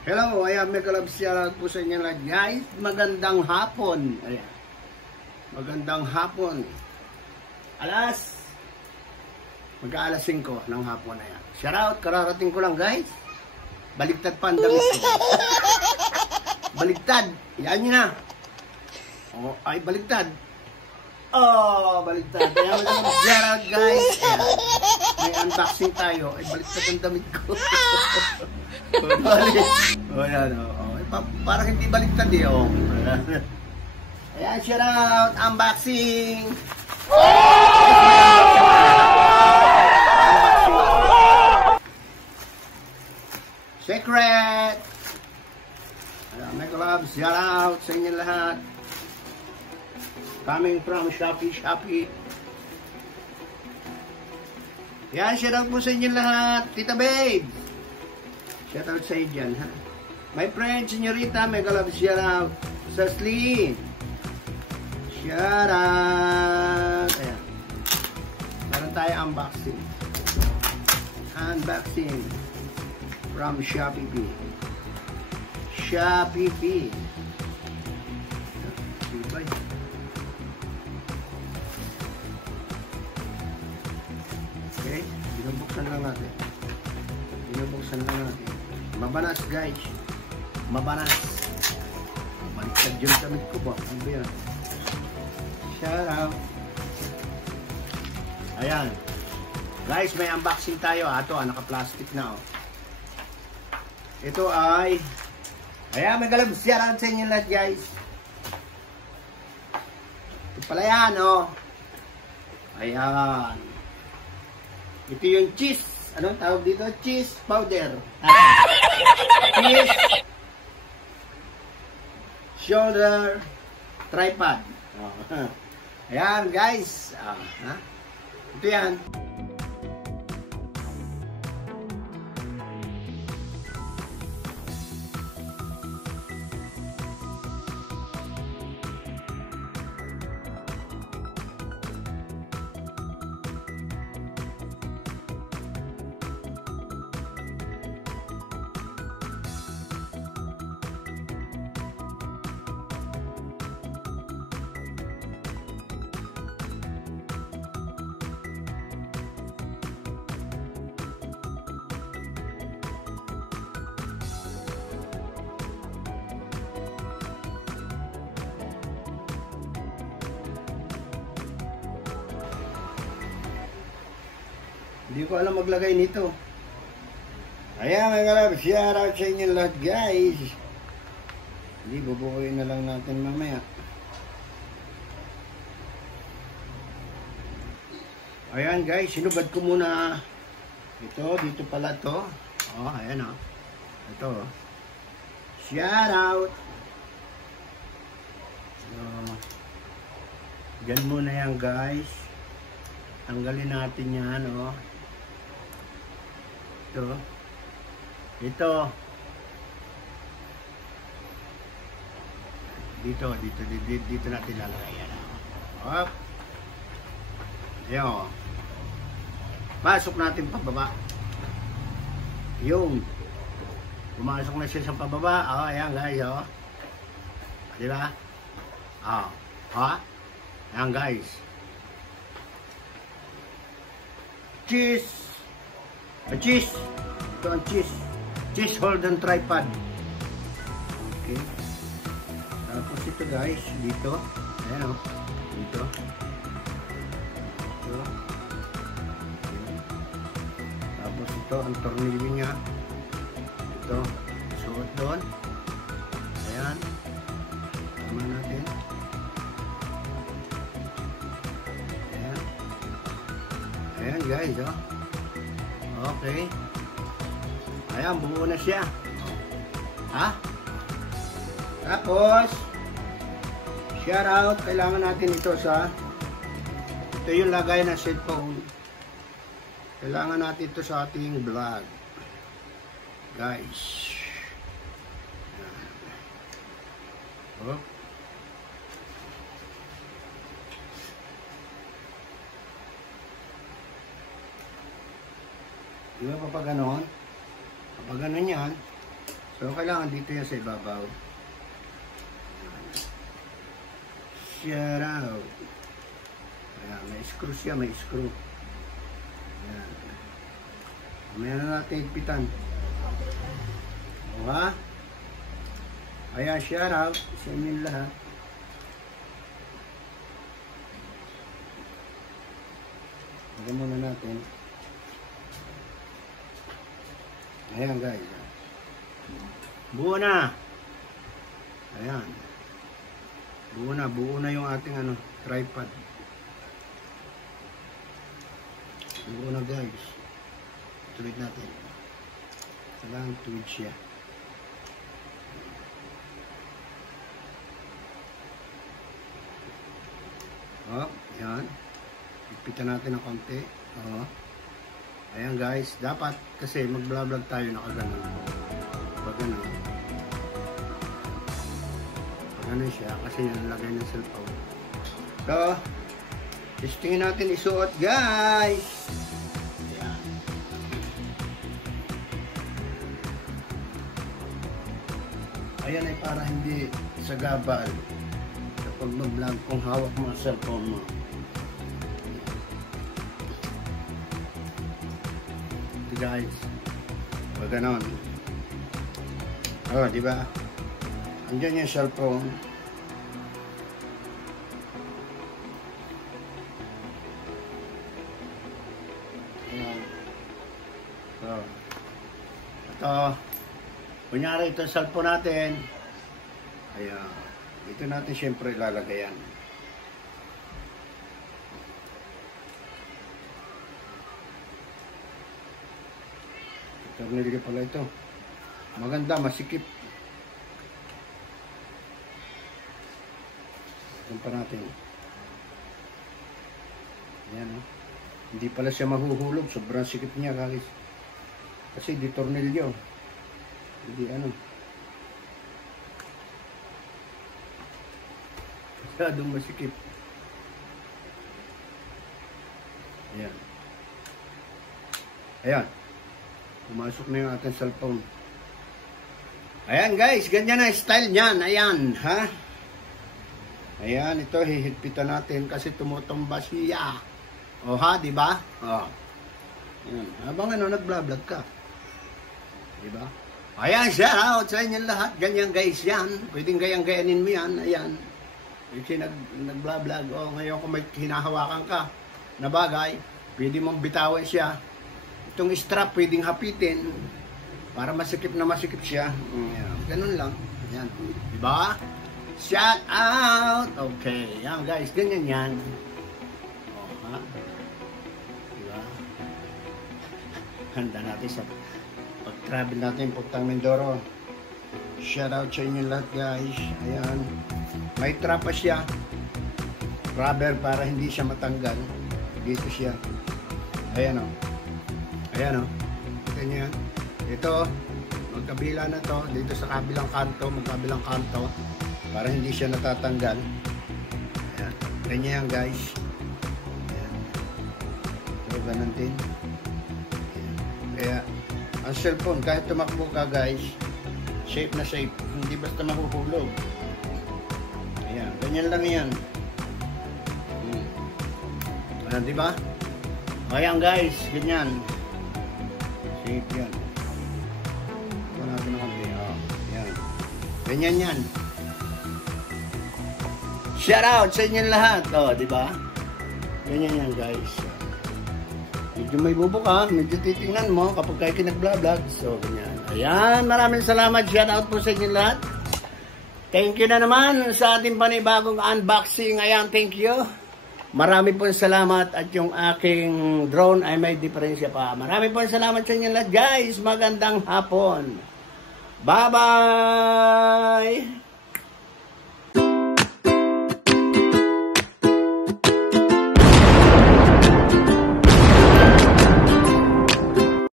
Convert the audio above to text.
Hello, ayan, may kalabsyaran po sa inyo lahat, guys. Magandang hapon. Ayan. Magandang hapon. Mag-aalas 5 ng hapon na yan. Shout out, kararating ko lang, guys. Baligtad pa ang damit ko. Baligtad. Yan yun na. Oh, ay, baligtad. Oh, baligtad. Ayan, shout out, guys. Ayan. May unboxing tayo. Ay, baligtad ang damit ko. Parang hindi baliktad eh. Oh. Ayan, shout out, unboxing. Secret. Ayan, may collabs, shout out sa inyo lahat. Coming from Shopee. Ayan, shout out po sa inyo lahat. Tita Babe, shout out sa iyo dyan, ha? My friend, senyorita, may kalab, shout out. Saslin, shout out. Ayan. Meron tayo unboxing. Unboxing from Shopee P. Shopee P. Okay, binubuksan lang natin. Mabanas, guys. Mabanas. Baliktad yung damit ko ba? Ano ba yan? Shout out. Ayan. Guys, may unboxing tayo. Ito, naka-plastic na. Oh. Ito ay... Ayan, may galab. Shout out sa inyo lahat, guys. Ito pala yan, oh. Ayan. Ito yung cheese. Anong tawag dito? Cheese powder. Cheese shoulder tripod. Oh. Ayan, guys. Ito yan. Hindi ko alam maglagay nito. Ayan, mga kalab, shout out sa inyo lahat, guys. Hindi, bubukuin na lang natin mamaya. Ayan, guys, sinubad ko muna. Ito, dito pala to. Oh, ayan o. Ito. Shout out. Diyan muna yan, guys. Tanggalin natin yan, o. Ito. Dito natin lalagay yan. Hop. Ayan. Pasok natin pababa. Yung. Pumasok na siya sa pababa. O, ayan guys, o. Diba? O. Ayan guys. Cheese. Cheese. Ito ang cheese. Cheese holder tripod. Okay. Tapos ito guys, dito. Ayan o. Dito. Ito. Okay. Tapos ito, ang tornilyo niya. Ito. Suot doon. Ayan. Tama natin. Ayan. Ayan guys, o. Okay. Ayan, buo na siya. Ha? Tapos, shout out, kailangan natin ito sa, ito yung lagay ng cellphone. Kailangan natin ito sa ating vlog. Guys. Oh. Di ba kapag ganon? Kapag ganon yan, So, kailangan dito yan sa ibabaw. Shout out. Ayan, may screw siya, may screw. Ayan. Mamaya na natin higpitan. O ha? Ayan, shout out sa inyo lahat. Lagyan muna natin. Ayan guys. Buo na. Ayan. Buo na yung ating tripod. Buo na guys. Tuloy natin. Kailangan tuwid siya. Ayan. Ipitan natin ng konti. Ayan guys. Dapat kasi mag-vlog tayo nakaganon. Pag ganun siya kasi yan lagay ng cellphone. So, testingin natin isuot guys. Ayan. Ayan ay para hindi sagabal kapag mag-vlog kung hawak mo ang cellphone mo. Ito guys. Pag ganon. Diba? Andiyan yung cellphone. Ayan. So, ito. Kunyari ito cellphone natin. Ayan. Ito natin syempre ilalagayan. Tornilyo pala ito. Maganda, masikip. Ito pa natin. Ayan, hindi pala siya mahuhulog. Sobrang sikip niya, guys. Kasi di tornilyo. Hindi masyadong masikip. Ayan. Ayan. Pumasok na yung ating cellphone. Ayan guys, ganyan na style niyan. Ayan, ha? Ayan, ito hihigpitan natin kasi tumutumba siya. O ha, di ba? Ayan. Habang nag-vlog ka. Di ba? Ayan, shout out sa inyo lahat. Ganyan guys yan. Pwedeng gayang-gayanin mo yan. Ayan. Kasi nag-vlog. O, ngayon kung may hinahawakan ka na bagay, pwede mong bitawan siya. Itong strap pwedeng hapitin para masikip na masikip siya. Ganun lang. Yan. Diba? Shout out! Okay. Yan guys. Ganyan yan. Ha? Diba? Handa natin sa pag-travel natin puntang Mindoro. Shout out sa inyo lahat guys. Ayan. May trapa siya. Rubber para hindi siya matanggal. Dito siya. Ayan o. Ayan o. Ganyan. Ito, magkabila na to. Dito sa kabilang kanto, para hindi siya natatanggal. Ayan. Ganyan guys. Ayan. So, ganun din. Ayan. Kaya, ang cellphone, kahit tumakbo ka guys, safe na safe. Hindi basta mahuhulog. Ayan. Ganyan lang yan. Ayan, diba? Ayan guys, ganyan. Safe yan. Ito natin ang konti. Yan. Ganyan yan. Shout out sa inyo lahat. Diba? Ganyan yan guys. Medyo may bubuka. Medyo titingnan mo kapag kayo kinag-vlog. So, ganyan. Ayan. Maraming salamat. Shout out po sa inyo lahat. Thank you na naman sa ating panibagong unboxing. Ayan. Thank you. Marami po salamat at yung aking drone ay may diferensya pa. Marami po salamat sa inyo lahat guys. Magandang hapon. Bye-bye!